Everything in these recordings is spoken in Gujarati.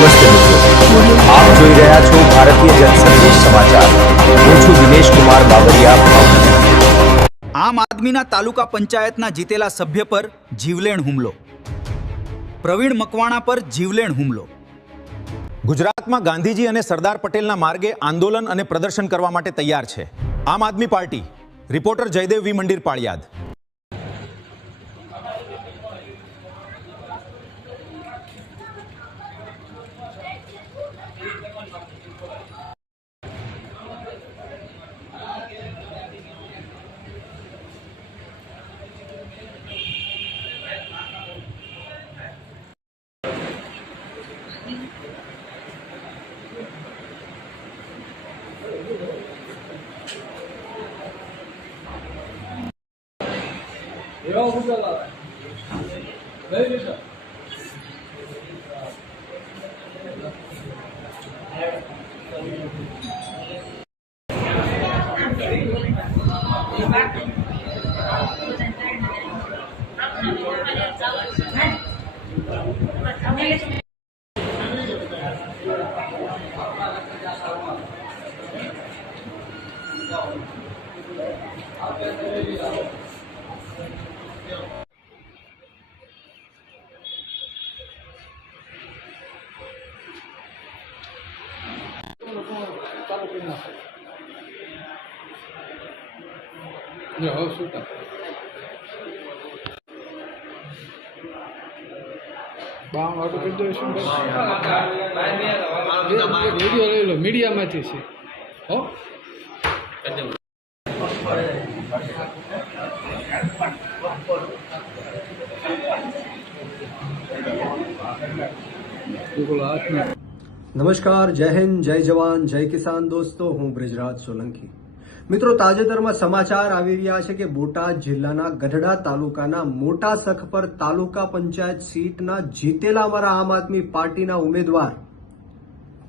નમસ્તે મિત્રો, આપ જોઈ રહ્યા છો ભારતીય જનસંદેશ સમાચાર। હું છું દિનેશ કુમાર બાબરિયા, ભાવનગર। આમ આદમીના તાલુકા પંચાયતના જીતેલા સભ્ય પર જીવલેણ હુમલો। પ્રવીણ મકવાણા પર જીવલેણ હુમલો। ગુજરાતમાં ગાંધીજી અને સરદાર પટેલના માર્ગે આંદોલન અને પ્રદર્શન કરવા માટે તૈયાર છે આમ આદમી પાર્ટી। રિપોર્ટર જયદેવ વી મંદિર, પાળિયાદ। વિડીયો લઈ લો, મીડિયામાંથી છે હો। નમસ્કાર, જય હિન્દ, જય જવાન, જય કિસાન દોસ્તો। હું બ્રિજરાજ સોલંકી। મિત્રો, તાજેતરમાં સમાચાર આવી રહ્યા છે કે બોટાદ જિલ્લાના ગઢડા તાલુકાના મોટા સખપર તાલુકા પંચાયત સીટના જીતેલા અમારા આમ આદમી પાર્ટીના ઉમેદવાર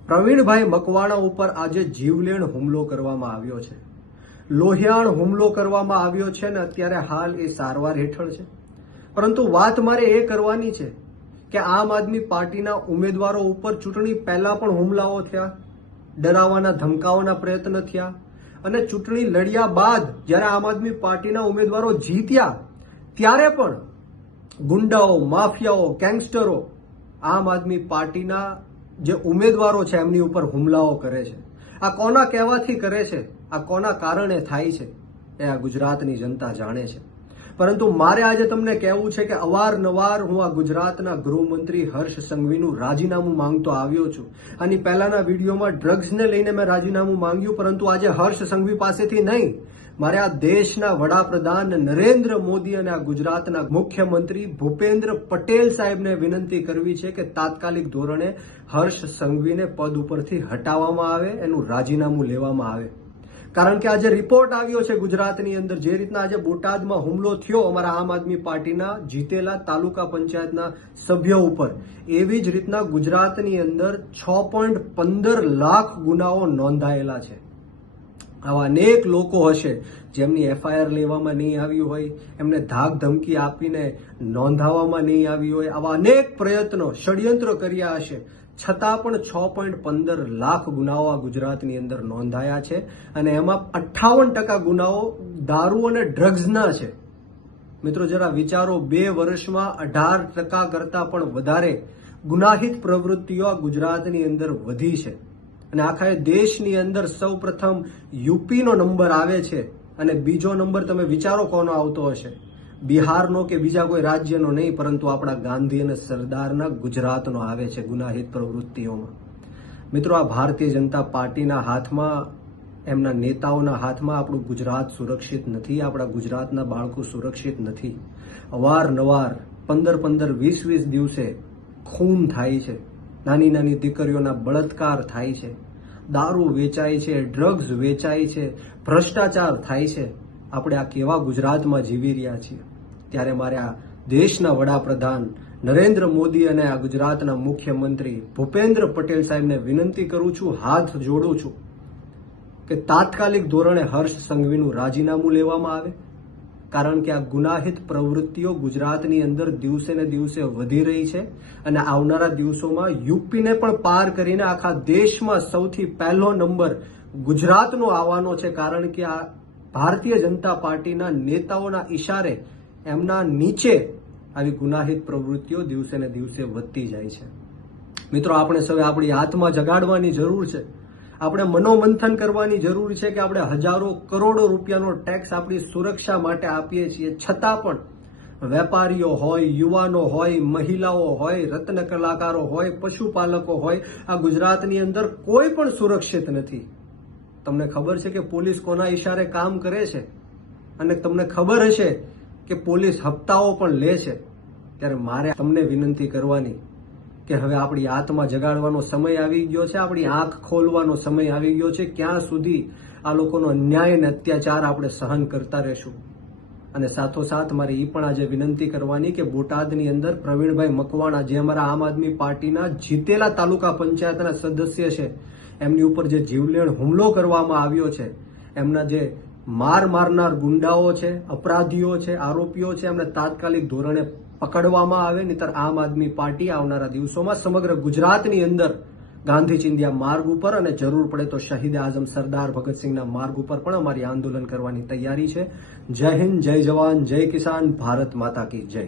પ્રવીણભાઈ મકવાણા ઉપર આજે જીવલેણ હુમલો કરવામાં આવ્યો છે। લોહિયાણ હુમલો કરવામાં આવ્યો છે ને અત્યારે હાલ એ સારવાર હેઠળ છે। પરંતુ વાત મારે એ કરવાની છે કે આમ આદમી પાર્ટીના ઉમેદવારો ઉપર ચૂંટણી પહેલા પણ હુમલાઓ થયા, ડરાવવાના ધમકાવવાના પ્રયત્ન થયા અને ચૂંટણી લડ્યા બાદ જ્યારે આમ આદમી પાર્ટીના ઉમેદવારો જીત્યા ત્યારે પણ ગુંડાઓ, માફિયાઓ, ગેંગસ્ટરો આમ આદમી પાર્ટીના જે ઉમેદવારો છે એમની ઉપર હુમલાઓ કરે છે। આ કોના કહેવાથી કરે છે, આ કોના કારણે થાય છે એ આ ગુજરાતની જનતા જાણે છે। પરંતુ મારે આજે તમને કહેવું છે કે અવારનવાર હું આ ગુજરાતના ગૃહમંત્રી હર્ષ સંઘવીનું રાજીનામું માંગતો આવ્યો છું। આની પહેલાના વિડીયોમાં ડ્રગ્સને લઈને મેં રાજીનામું માંગ્યું, પરંતુ આજે હર્ષ સંઘવી પાસેથી નહીં, મારે આ દેશના વડાપ્રધાન નરેન્દ્ર મોદી અને આ ગુજરાતના મુખ્યમંત્રી ભૂપેન્દ્ર પટેલ સાહેબને વિનંતી કરવી છે કે તાત્કાલિક ધોરણે હર્ષ સંઘવીને પદ ઉપરથી હટાવવામાં આવે, એનું રાજીનામું લેવામાં આવે। કારણ કે આજે રિપોર્ટ આવ્યો છે ગુજરાતની અંદર, જે રીતના આજે બોટાદમાં હુમલો થયો અમારા આમ આદમી પાર્ટીના જીતેલા તાલુકા પંચાયતના સભ્યો ઉપર, એવી જ રીતના ગુજરાતની અંદર 6.15 લાખ ગુનાઓ નોંધાયેલા છે। આવા અનેક લોકો હશે જેમની એફઆઈઆર લેવામાં નહીં આવી હોય, એમને ધાક ધમકી આપીને નોંધાવવામાં નહીં આવી હોય, આવા અનેક પ્રયત્નો, ષડયંત્રો કર્યા હશે, છતાં પણ 6.15 લાખ ગુનાઓ આ ગુજરાતની અંદર નોંધાયા છે અને એમાં 58% ગુનાઓ દારૂ અને ડ્રગ્સના છે। મિત્રો, જરા વિચારો, 2 વર્ષમાં 18% કરતા પણ વધારે ગુનાહિત પ્રવૃત્તિઓ આ ગુજરાતની અંદર વધી છે અને આખા દેશની અંદર સૌ પ્રથમ યુપીનો નંબર આવે છે અને બીજો નંબર તમે વિચારો કોનો આવતો હશે? બિહારનો કે બીજા કોઈ રાજ્યનો નહીં, પરંતુ આપણા ગાંધી અને સરદારના ગુજરાતનો આવે છે ગુનાહિત પ્રવૃત્તિઓમાં। મિત્રો, આ ભારતીય જનતા પાર્ટીના હાથમાં, એમના નેતાઓના હાથમાં આપણું ગુજરાત સુરક્ષિત નથી, આપણા ગુજરાતના બાળકો સુરક્ષિત નથી। અવારનવાર 15-15, 20-20 દિવસે ખૂન થાય છે, નાની નાની દીકરીઓના બળાત્કાર થાય છે, દારૂ વેચાય છે, ડ્રગ્સ વેચાય છે, ભ્રષ્ટાચાર થાય છે। આપણે આ કેવા ગુજરાતમાં જીવી રહ્યા છીએ? ત્યારે મારે આ દેશના વડાપ્રધાન નરેન્દ્ર મોદી અને આ ગુજરાતના મુખ્યમંત્રી ભૂપેન્દ્ર પટેલ સાહેબને વિનંતી કરું છું, હાથ જોડું છું કે તાત્કાલિક ધોરણે હર્ષ સંઘવીનું રાજીનામું લેવામાં આવે કારણ કે આ ગુનાહિત પ્રવૃત્તિઓ ગુજરાતની અંદર દિવસે ને દિવસે વધી રહી છે અને આવનારા દિવસોમાં યુપીને પણ પાર કરીને આખા દેશમાં સૌથી પહેલો નંબર ગુજરાતનો આવવાનો છે, કારણ કે આ ભારતીય જનતા પાર્ટીના નેતાઓના ઈશારે એમના નીચે આવી ગુનાહિત પ્રવૃત્તિઓ દિવસે ને દિવસે વધતી જાય છે. મિત્રો, આપણે સૌએ આપણી આત્મા જગાડવાની જરૂર છે. આપણે મનોમંથન કરવાની જરૂર છે કે આપણે હજારો કરોડો રૂપિયાનો ટેક્સ આપણી સુરક્ષા માટે આપીએ છીએ, છતાં પણ વેપારીઓ હોય, યુવાનો હોય, મહિલાઓ હોય, રત્ન કલાકારો હોય, પશુપાલકો હોય, આ ગુજરાતની અંદર કોઈ પણ સુરક્ષિત નથી. તમને ખબર છે કે પોલીસ કોના ઈશારે કામ કરે છે અને તમને ખબર હશે કે પોલીસ હપ્તાઓ પણ લે છે. ત્યારે મારે તમને વિનંતી કરવાની કે હવે આપણી આત્મા જગાડવાનો સમય આવી ગયો છે, આપણી આંખ ખોલવાનો સમય આવી ગયો છે. ક્યાં સુધી આ લોકોનો અન્યાય અને અત્યાચાર આપણે સહન કરતા રહેશું? અને સાથોસાથ મારે એ પણ આજે વિનંતી કરવાની કે બોટાદની અંદર પ્રવીણભાઈ મકવાણા, જે અમારા આમ આદમી પાર્ટીના જીતેલા તાલુકા પંચાયતના સદસ્ય છે, એમની ઉપર જે જીવલેણ હુમલો કરવામાં આવ્યો છે, એમના જે મારનાર ગુંડાઓ છે, અપરાધીઓ છે, આરોપીઓ છે, એમને તાત્કાલિક ધોરણે પકડવામાં આવે. નહીંતર આમ આદમી પાર્ટી આવનારા દિવસોમાં સમગ્ર ગુજરાતની અંદર ગાંધી ચિંધ્યા માર્ગ ઉપર અને જરૂર પડે તો શહીદ આઝમ સરદાર ભગતસિંહના માર્ગ ઉપર પણ અમારી આંદોલન કરવાની તૈયારી છે. જય હિન્દ, જય જવાન, જય કિસાન, ભારત માતા કી જય.